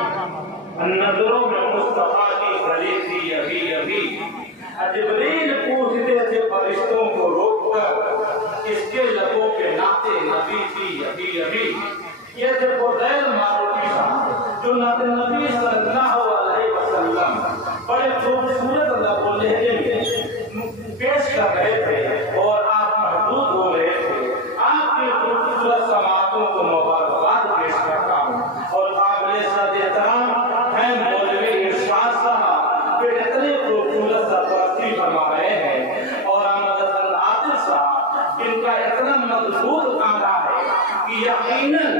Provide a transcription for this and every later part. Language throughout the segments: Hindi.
नजरों में मुस्तफा की गली थी अभी अभी। जिब्रील पूछते थे फरिश्तों को रोककर, इसके लबों के नाते नबी थी अभी अभी। ये थे फुदैल मारूफी साहब, जो नबी सल्लल्लाहु अलैहि वसल्लम बड़े खूबसूरत लबों लहजे में पेश कर रहे थे और आप महदूद हो रहे थे। आपकी खूबसूरत समातों को मुबारकबाद पेश करता हूँ। और काबिल सद-ए-एहतराम हैं मौलवी इरशाद साहब, वे इतने खूबसूरत सरपरस्ती फरमा रहे हैं। और अहमद हसन आतिफ साहब, इनका इतना मजबूत कांधा है कि यकीनन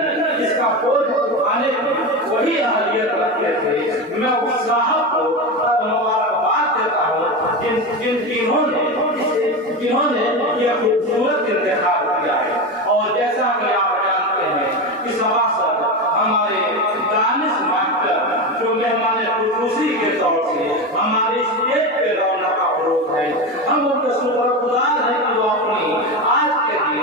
इसका बोझ उठाने की वही अहलियत रखते थे। मैं उस साहब को मुबारकबाद देता हूँ जिन्होंने यह खूबसूरत इंतखाब किया है। और जैसा कि आप जानते हैं कि सभासद हमारे दानिश मास्टर जो मेहमान खुसूसी के तौर से हमारे स्टेज पे रौनक का फरोग है, हम उनके शुक्रगुजार हैं कि वो अपनी आज के दिन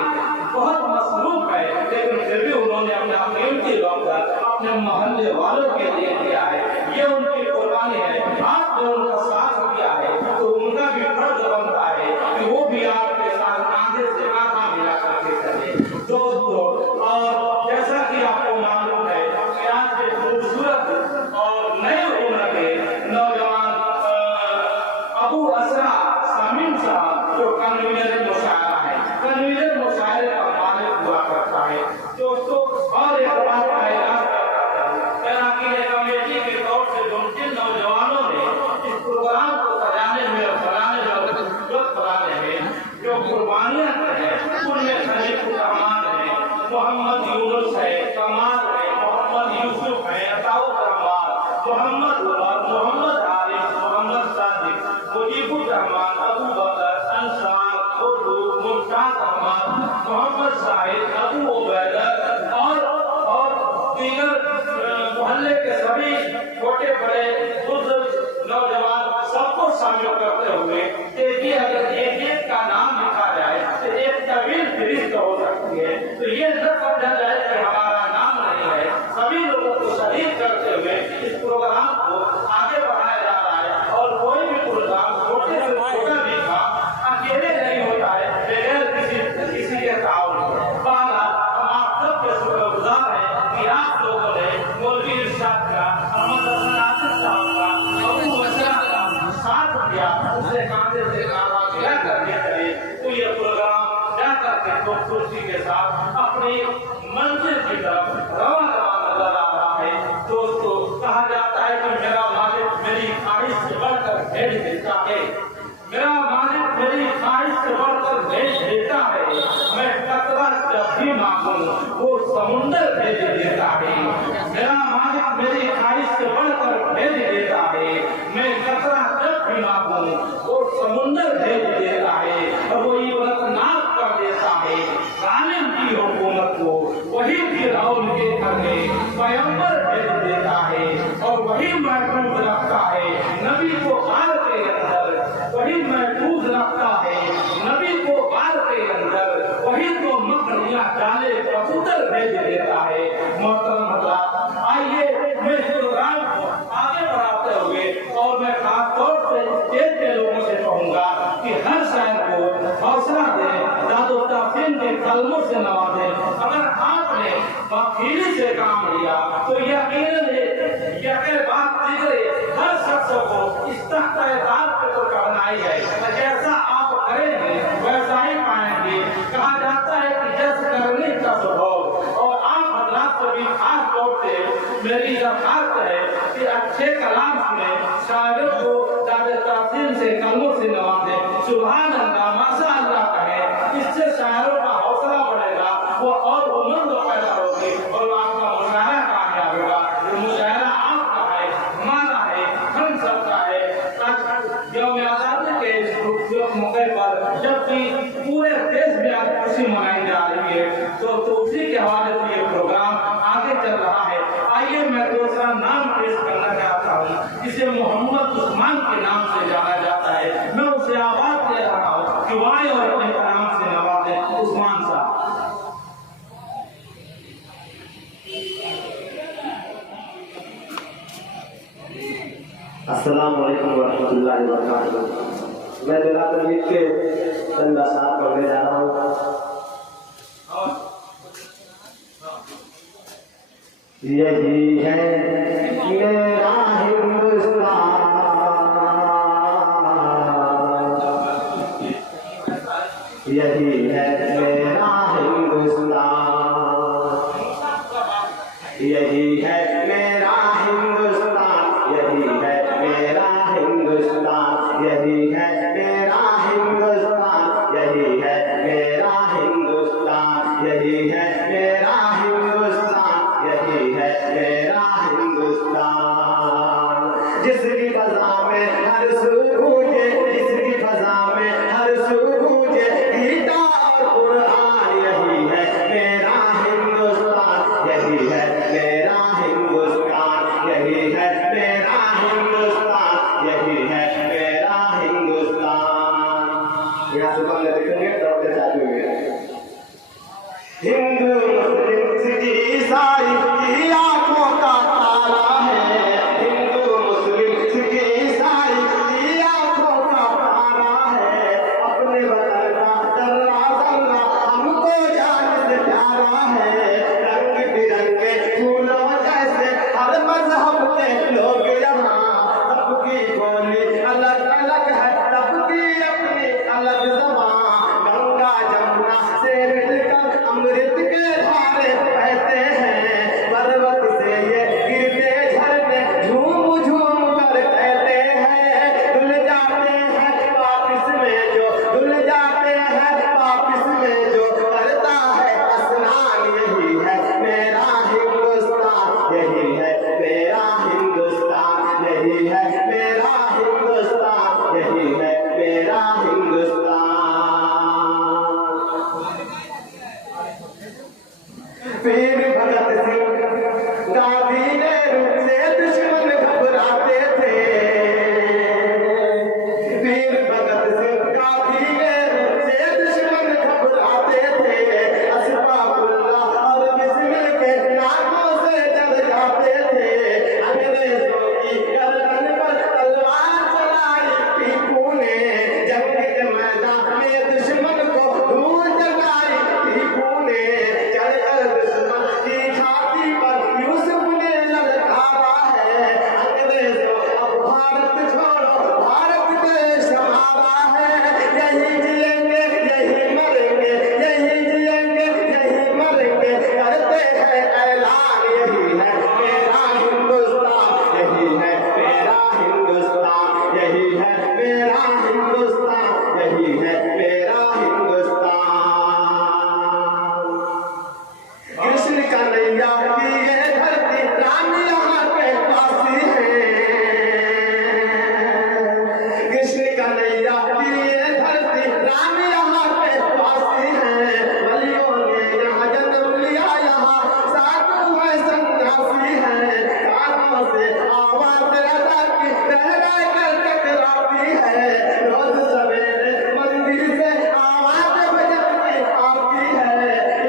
बहुत मसरूफ है, लेकिन फिर भी उन्होंने अपना कीमती वक्त अपने मोहल्ले वालों के लिए दिया है। ये उनकी कुर्बानी है। आपने उनका साथ दिया है तो उनका भी फर्ज बनता है कि वो भी आपके साथ कांधे से कांधा मिला करके चले। दोस्तों, और जैसा कि आपको मालूम है कि आज के खूबसूरत और नए उम्र के नौजवान अबू असरा सामिन साहब जो कन्वीनर मुशायरा है, कन्वीनर मुशायरे का मालिक हुआ करता है। दोस्तों, और एक बात का ऐलान कमेटी के तौर से जिन नौजवानों ने इस प्रोग्राम को सजाने में और बनाने में जो कुर्बानियां हैं, उनमें खलीफुर रहमान है, मोहम्मद यूनुस है, कमाल है, मोहम्मद यूसुफ है, अताउर रहमान, मोहम्मद उमर, मोहम्मद आरिफ, मोहम्मद सादिक, मुजीबुर रहमान, अबू बकर, अंसार, खुर्रू, मुमताज अहमद, मोहम्मद साहिद, अबू उबैदा और दीगर मोहल्ले के सभी छोटे बड़े बुजुर्ग नौजवान सबको शामिल करते हुए देखिए, अगर एक का नाम लिखा जाए तो एक तवील फहरिस्त हो सकती है। तो ये न समझा जाए कि हमारा नाम नहीं है। सभी लोगों को शरीक करते हुए इस प्रोग्राम को आगे बढ़ाया जा रहा है। और कोई भी प्रोग्राम छोटे से छोटा भी काम अकेले नहीं होता है बगैर किसी के ताउन के। बहरहाल हम आप सबके शुक्रगुजार हैं कि आप लोगों ने मौलवी इरशाद का, अहमद हसन आतिफ साहब का, अबू असरा का साथ दिया, उससे कांधे से कांधा मिला करके चले। तो ये प्रोग्राम जा करके खूबसूरती के साथ अपनी मंजिल की तरफ रवाना नजर आ रहा है। दोस्तों, कहा जाता है कि मेरा मालिक मेरी ख्वाहिश से बढ़कर भेज देता है, मेरा मालिक मेरी ख्वाहिश से बढ़कर भेज देता है। मैं कतरा जब भी मांगूं वो समुंदर भेज देता है। मेरा मालिक मेरी ख्वाहिश से बढ़कर भेज देता है। मैं कतरा जब भी मांगूं वो समुंदर भेज देता है। और वो इबरत नाक कर देता है। जालिम की हुकूमत को वही फिरौन के घर में पैगंबर भेज देता है। और वही महफूज रखता है नबी को गाल के अंदर, वही महफूज रखता है नबी को गाल के अंदर, वही तो मकड़ियां जाले कबूतर भेज देता है। मोहतरम हज़रात, आइए मैं इस प्रोग्राम को आगे बढ़ाते हुए और मैं खास तौर से स्टेज के लोगों से कहूँगा कि हर शायर को हौसला दें, दादो ताफीन के कलमों से नवाजें। अगर आपने वकीली से काम लिया तो यकीनन बात दिगरे हर शख्स को इस तख्त-ए-ताज पे तो चढ़ना ही है। जैसा आप करेंगे वैसा ही पाएंगे। कहा जाता है कि जस करने का स्वभाव। और आप हजरात से भी खास तौर से मेरी दरखास्त है कि अच्छे कलाम सुने, शायरों को दादे ताफीन से कलमों से नवाजें, सुभान अल्लाह, माशा अल्लाह कहें। इससे शायरों का हौसला बढ़ेगा, वो और उमंग पैदा होगी और आपका मुशायरा कामयाब होगा। मुशायरा आपका है, हमारा है, हम सबका है। यौम आज़ादी के इस खूबसूरत मौके पर जबकि पूरे देश में आज खुशी मनाई जा रही है, तो उसी के हवाले से ये प्रोग्राम आगे चल रहा है। आइए मैं दूसरा नाम पेश करना चाहता हूँ, जिसे मोहम्मद उस्मान के नाम से जाना जाता है। मैं उसे आवाज दे रहा हूँ कि वाय और अपने नाम से नवाजे उस्मान साहब। अस्सलाम वालेकुम वरहमतुल्लाहि वबरकातुहू। मैं दिला तमीद के चंद अशार पढ़ने जा रहा हूँ। यही है मेरा हिंदुस्तान, यही है मेरा हिंदुस्तान, यही है मेरा हिंदुस्तान, यही है मेरा हिंदुस्तान, यही है मेरा हिंदुस्तान, यही है मेरा हिंदुस्तान, यही है मेरा हिंदुस्तान, यही है मेरा हिंदुस्तान। जिसकी फजा में हर सू गूंजे, जिसकी फजा में हर सू गूंजे गीता और कुरान, यही है मेरा हिंदुस्तान, यही है मेरा हिंदुस्तान, यही है मेरा हिंदुस्तान, यही है मेरा हिंदुस्तान। यहाँ से बंगला देखेंगे डॉक्टर चालू हुए हिंदू मुस्लिम सिख ईसाई की आंखों का तारा है, हिंदू मुस्लिम सिख ईसाई की आंखों का तारा है। अपने वतन का जर्रा जर्रा हमको जान से प्यारा है। रंग बिरंगे फूलों जैसे हर मजहब के लोग यहाँ, सबकी बोली अलग अलग है, सबकी अपनी अलग ज़बान। गंगा जमुना से मिलकर अमृत के धारे बहते हैं, पर्वत से ये गिरते झरने झूम झूम कर कहते हैं। धुल जाते हैं वापिस में जो, धुल जाते हैं वापिस में जो करता है स्नान, यही है मेरा हिंदुस्तान, यही है मेरा हिंदुस्तान, यही है मेरा हिंदुस्तान, यही है मेरा हिंदुस्तान। पीर भगत सिंह गांधी नेहरू से दुश्मन घबराते थे, पीर भगत सिंह गांधी नेहरू से दुश्मन घबराते थे। अशफाकुल्लाह और बिस्मिल के नामों से डर जाते थे। अंग्रेजों की गर्दन पर तलवार चलाई टीपू ने, जंग के मैदान में दुश्मन को धूल जलाई टीपू ने। चढ़कर दुश्मन की छाती पर यूसुफ ने ललकारा है, अंग्रेजों अब भारत छोड़ो, भारत देश हमारा है। यही जिएंगे यही मरेंगे, यही जिएंगे यही मरेंगे, करते हैं ऐलान, यही है मेरा हिंदुस्तान, यही है मेरा हिंदुस्तान, यही है मेरा हिंदुस्तान, यही है मेरा हिंदुस्तान। कृष्ण कन्हैया की ये धरती राम यहाँ पे वासी है, कृष्ण कन्हैया की ये धरती राम यहाँ पे वासी है। बलियों ने यहाँ जन्म लिया, यहाँ साधु है सन्यासी है। कानों से आवाज अदा की रह रह कर टकराती है, रोज सवेरे मंदिर से आवाज भजन की आती है।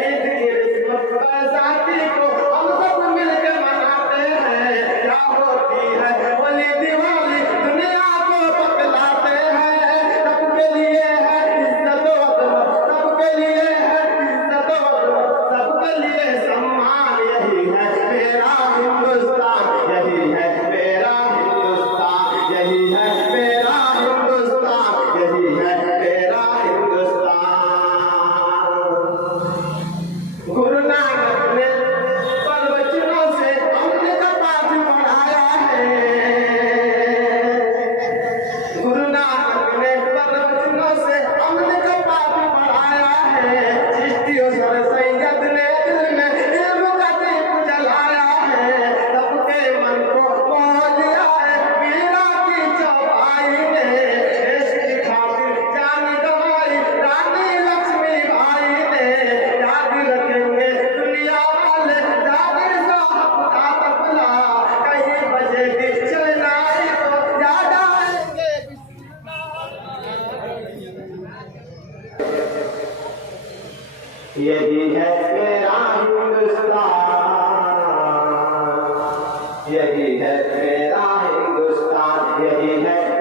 ईद क्रिसमस बैसाखी को हम सब मिलकर मनाते हैं, क्या होती है होली दिवाली दुनिया को बतलाते हैं। सबके लिए है इज्जत व अज़मत, सबके लिए है इज्जत व अज़मत, सबके लिए सम्मान, यही है मेरा हिंदुस्तान, यही है मेरा हिंदुस्तान, यही है मेरा हिंदुस्तान, यही है मेरा हिंदुस्तान। गुरु नानक ने प्रवचनों से हमने का पाठ पढ़ाया है, गुरु नानक ने प्रवचनों से हमने का पाठ पढ़ाया है। चिश्ती और सर सैयद ने दिल में इल्म का दीप जलाया है, सबके मन को मोह लिया है मीरा की चौपाई ने। देश की खातिर जान गंवाई रानी लक्ष्मीबाई ने। याद रखेंगे दुनिया वाले जागिर साहब का तबला, कहीं बजेगी शहनाई तो याद आएंगे। यही है मेरा हिंदुस्तान, यही है मेरा हिंदुस्तान, यही है